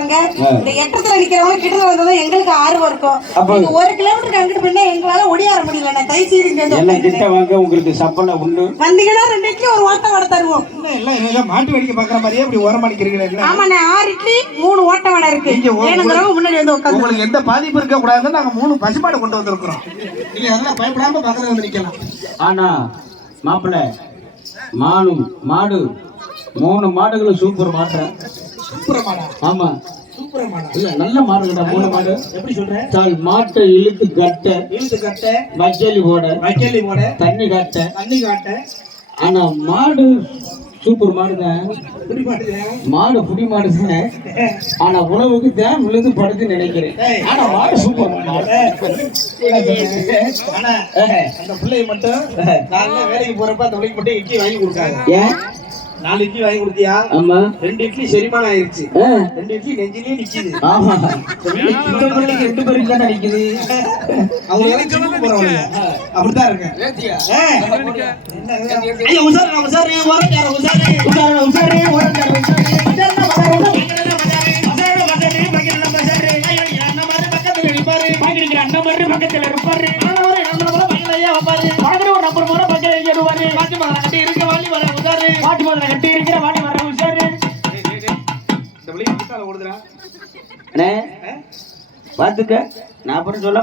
இந்த எட்டத்துல நிக்கிறவங்க கிட்ட வந்தா எங்களுக்கு ஆர்வம் இருக்கும். நீங்க 1 கிலோமீட்டருக்கு அங்கிட்டு போனா எங்களால ஓடியார முடியல. நான் தை செய்து எல்லாம் கிட்ட வாங்க, உங்களுக்கு சப்பன உண்டு. வந்தீங்கன்னா 2 இட்லி ஒரு ஓட்ட வடை தருவோம். எல்லாம் என்னங்க மாட்டு வேடிக்கை பாக்குற மாதிரியே இப்படி ஓரமா நிக்கிறீங்க. ஆமாண்ணே, 6 இட்லி 3 ஓட்ட வடை இருக்கு. வேணுங்கிறவங்க முன்னாடி வந்து உட்காந்து. உங்களுக்கு எந்த பாதிப்பு இருக்க கூடாதுன்னு நாங்க 3 பசுமாடு கொண்டு வந்திருக்கிறோம். நீங்க அதெல்லாம் பயப்படாம பக்கத்துல வந்து நிக்கலாம். ஆனா மாப்பிள்ள மாடு 3 மாடுகளும் சூப்பர் மாட்டேன். சூப்பர் மாடா? ஆமா சூப்பர் மாடா? இல்ல நல்ல மாடுடா. 3 மாடு. எப்படி சொல்றேன்? தால் மாட்டை இழுத்து கட்ட வக்கேலி போட தண்ணி காட்ட. ஆனா மாடு சூப்பர் மாடுதான். மாடு புடி மாடுதான். ஆனா உணவுக்கு தேன் விழுந்து படுத்து நினைக்கிறேன். ஆனா மாடு சூப்பர் மாடு. ஆனா அந்த பிள்ளைய மட்டும் நான் வேலைக்கு போறப்ப அந்த பிள்ளைக்கு மட்டும் இட்லி வாங்கி கொடுக்காங்க. ஏன் 4 இட்லி வாங்கி கொடுத்தியா? ஆமா. 2 இட்லி செரிமானம் ஆயிருச்சு. 2 இட்லி நெஞ்சிலே நிக்குது. ஆமா. 2 பேருக்கு தான் நிக்குது. அவங்க எல்லாம் ஜிம்முக்கு போறவங்க. அப்படிதான் இருக்கு. ஐயா உசாரு ஓரக்கார உசாரு. பக்கத்துல இருப்பாரு. பாத்துக்க, நான் அப்புறம் சொல்ல